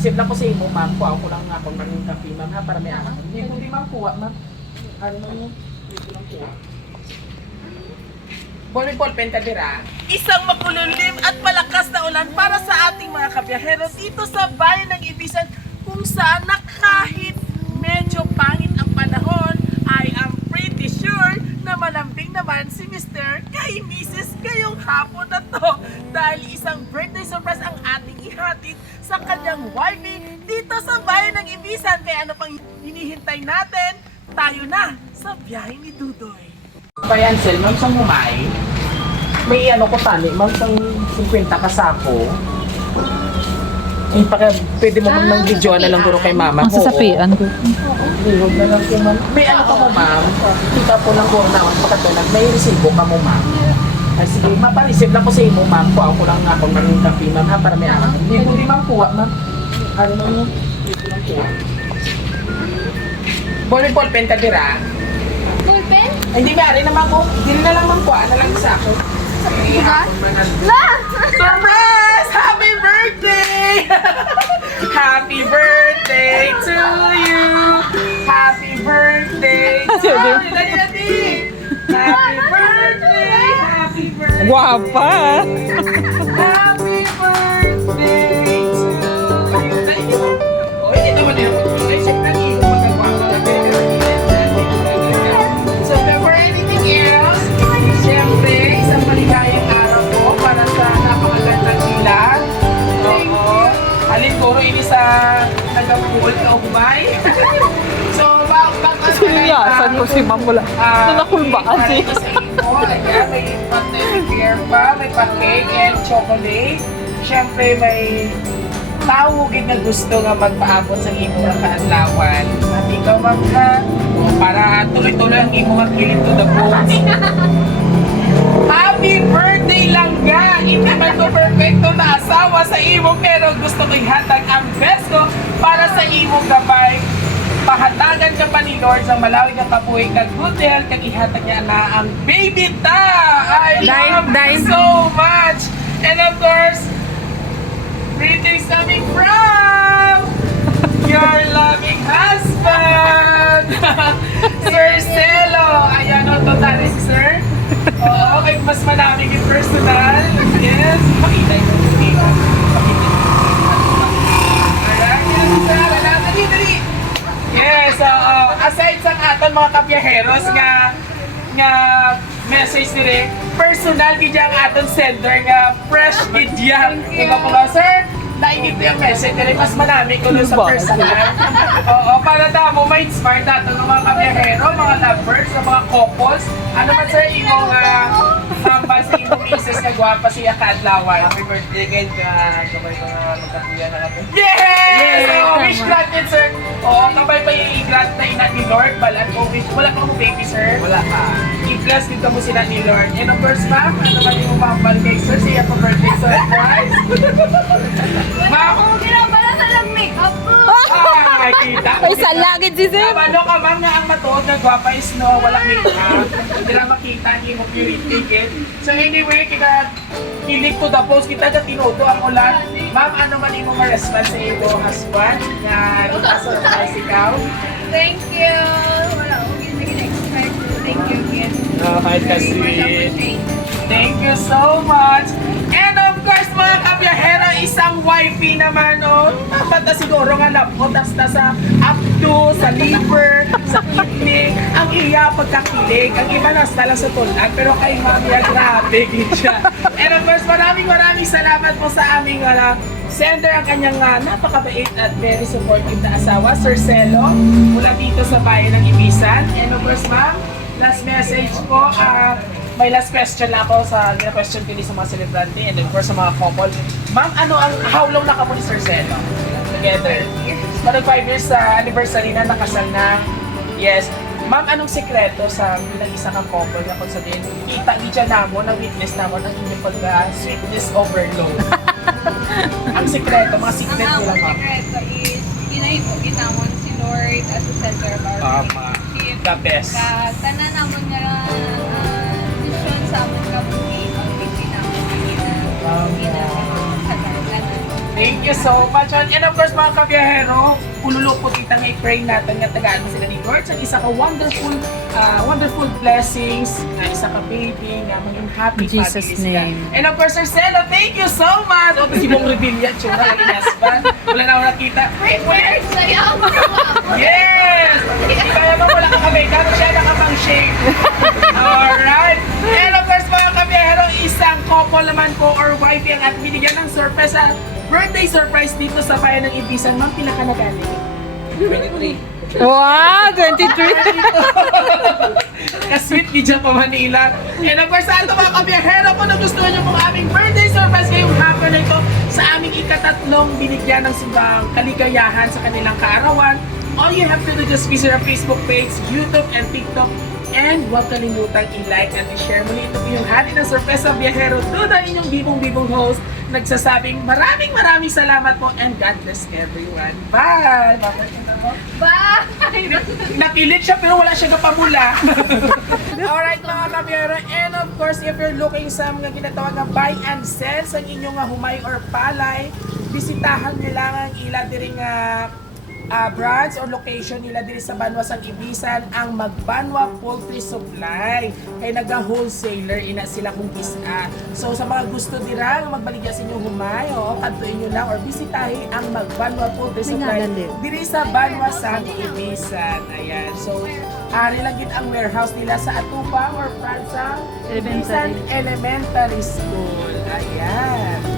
maparisip lang ko sa imo, ma'am. Kuha ko lang nga kung maraming kape, ma'am, ha, para may anak. Hindi ko di ma'am kuha, ma'am. Ano mo yun? Hindi ko lang kuha. Volleyball pentadira. Isang makulimlim at malakas na ulan para sa ating mga kabiyahero dito sa bayan ng Ibisan kung saan na kahit medyo pangit ang panahon ay I'm pretty sure na malambing naman si Mr. kay Mrs. ngayong hapon na to dahil isang birthday surprise ang ating ihatid sa kanyang wifey dito sa bayan ng Ibisan. Kaya ano pang hinihintay natin? Tayo na sa biyahe ni Dudoy. Bayan, sel, ma'am, sa Mumay. May ano ko tani, ma'am, sang 50 kasako. Pwede mo mang video na lang guro kay mama. Ang sasapian ko. Huwag na lang po, ma'am. May ano ka mo, ma'am? Kita po lang guro na pagkatulag. May resibo ka mo, ma'am. Ay, sige, maparisip lang ko sa imo, ma'am. Kuha ko lang nga kung maraming kape, ma'am, ha, para may anak. Hindi ko di ma'am kuha, ma'am. Ano mo yun? Hindi ko lang kuha. Volleyball pentadira. Ballpen? Ay, hindi maaari naman ko. Hindi na lang ma'am kuha na lang sa akin. La! Surprise! Happy birthday! Happy birthday to you! Happy birthday to you! Happy birthday! Happy birthday! Guwapa! Happy birthday to you! Oh, ito mo din ako. Ay, check na niyo. Magagawa na. So, before anything else, siyempre, isang maligayang araw po para sa napakagandang ilan. Oo. Alin ko, ini sa nag-pool na ubay. So, Siniyasan ko si ma'am wala. Nanakulbaan siya. May pa-beer pa, may pa-cake and chocolate. Siyempre, may tawagin na gusto nga magpaabot sa imo nga kaadlawan. At ikaw magka, para tuloy-tuloy ang imo nga kilid to the bones. Happy birthday lang ga! Hindi man to perfecto na asawa sa imo pero gusto ko ihatag ang best ko para sa imo gabay. Pahatagan ka pa ni Lord sa malawig ang kabuhay kag good health kag ihatag niya na ang baby ta! I love you so much! And of course, greetings coming from your loving husband! Sir Celo! Ayan o, totally si Sir. Oo, okay, mas malamig yung personal. Yes, makita yung dito. Makita yung ayan, yan, Sir. Dali. Yes, aside sa aton mga kabiyaheros nga message dire, personal gid ang aton sender nga fresh gid yan. Diba po ba, sir? Nainit yung message dire, mas marami ko sa personal. Oo, para mo ma-inspire natin ng mga kabiyahero, mga lovers, mga couples. Ano man sir, imong hambal sa imong misis na gwapa siya kaadlawan. Happy birthday again ka sabay mga magkapuya na kami. Yes! Wish granted, sir. Oo, kabay pa yung i-grant na ina ni Lord. Balan ko, wish. Wala kang baby, sir. Wala ka. I-bless dito mo sila ni Lord. And of course, ma'am, ano ba yung mahambal kay sir? Siya po birthday surprise. Ma'am, Ako ginabala sa lang makeup ko. ay, kita. Ay, salagid si Sir. Ano ka ma'am na ang matuod na gwapa is no, wala makeup. Hindi na makita niyo mo purity kid. So anyway, kita kilig to the post, kita na tinuto ang ulan. Ma'am, ano man yung mga response sa iyo, husband, na nakasurprise ikaw? Thank you. Wala ko gina-expect. Thank you again. Kahit kasi. Thank you so much. And of course, mga kabiyahero, isang wifey naman, oh. Dapat na siguro nga napotas na sa abdo, sa liver, sa kidney. Ang iya pagkakilig. Ang iba nasa lang sa tulad. Pero kay Mami, grabe, siya. And of course, maraming salamat po sa aming sender ang kanyang napakabait at very supportive na asawa, Sir Celo, mula dito sa bayan ng Ibisan. And of course, ma'am, last message po, may last question lang ako sa question ko sa mga celebrante and then for sa mga couple. Ma'am, how long na ka po ni Sir Celo? Together? Parang 5 years sa anniversary na, nakasal na. Yes. Ma'am, anong sekreto sa bilang isa kang couple na kung sabihin, kita niya namo, na-witness namo ng inyong pag-sweetness overload? Ang sekreto, mga secret Ang nila, among ma'am. sekreto is ginamon si Lord at the center of our relationship. The best. Tanan namon nga mission sa among kabuhi ang ginamon kanina. Sa tanan. Thank you so much. And of course, mga kabiyahero, pululupo kita nga i-pray natin nga tagaan sila ni Lord sa isa ka wonderful blessings, nga isa ka baby, nga maging happy In Jesus' family sila. name. And of course, Sir Sela, thank you so much. O, si Bong Revilla, tsura, husband. Wala na ako nakita. Wait, sayaw! Yes! Kaya mo wala ka ka-makeup, siya nakapang-shave. Alright. And of course, mga kabiyahero, isang couple naman ko or wifey ang at binigyan ng surprise birthday surprise dito sa bayan ng Ibisan. Ma'am, pila ka na galing? 23. Wow, 23. Ka-sweet ni Japa Manila. And of course, sa ato mga kabiyahero, kung nagustuhan niyo pong aming birthday surprise ngayong hapon na ito sa aming ikatatlong binigyan ng simbang kaligayahan sa kanilang kaarawan, all you have to do just visit our Facebook page, YouTube, and TikTok. And huwag kalimutang i-like at i-share muli. Ito po yung hati ng Sorpresa Biyahero to the inyong bibong-bibong host. Nagsasabing maraming salamat po and God bless everyone. Bye! Bye! Nakilit siya pero wala siya kapamula. Alright mga kabiyero, and of course if you're looking sa mga ginatawag na buy and sell sa inyong humay or palay, bisitahan nyo lang ang ila diring branch or location nila diri sa Banwa Sang Ibisan, ang Magbanwa Poultry Supply. Kay naga-wholesaler ina sila kung isa. So sa mga gusto dira nga magbaligya sa inyong humay, kadtuin nyo lang or bisitahin ang Magbanwa Poultry Supply diri sa Banwa Sang Ibisan. Ayan. So ari lang gid ang warehouse nila sa Atubang or Fransang Ibisan Elementary School. Ayan.